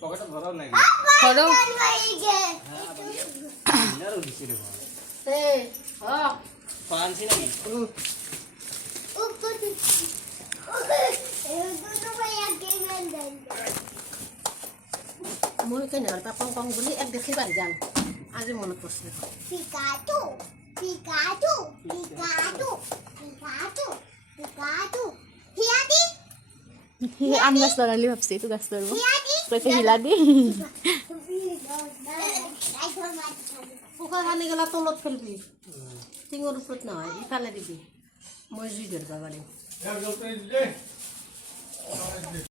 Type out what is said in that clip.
পকেটে ধরাও নাই করো পানছি নাকি মই কেনে হলপা কং কং বুলি এক দেখি বাঢ়ি যাম আজি মনত পৰিছে আম গাছ লগালি ভাবছি এইটো গাছ লগাব কৈছে হিলা দি শুকান পানী গেলা তলত ফেলবি টিঙৰ ওপৰত নহয় ইফালে দিবি মই জুই ধৰিব পাৰিম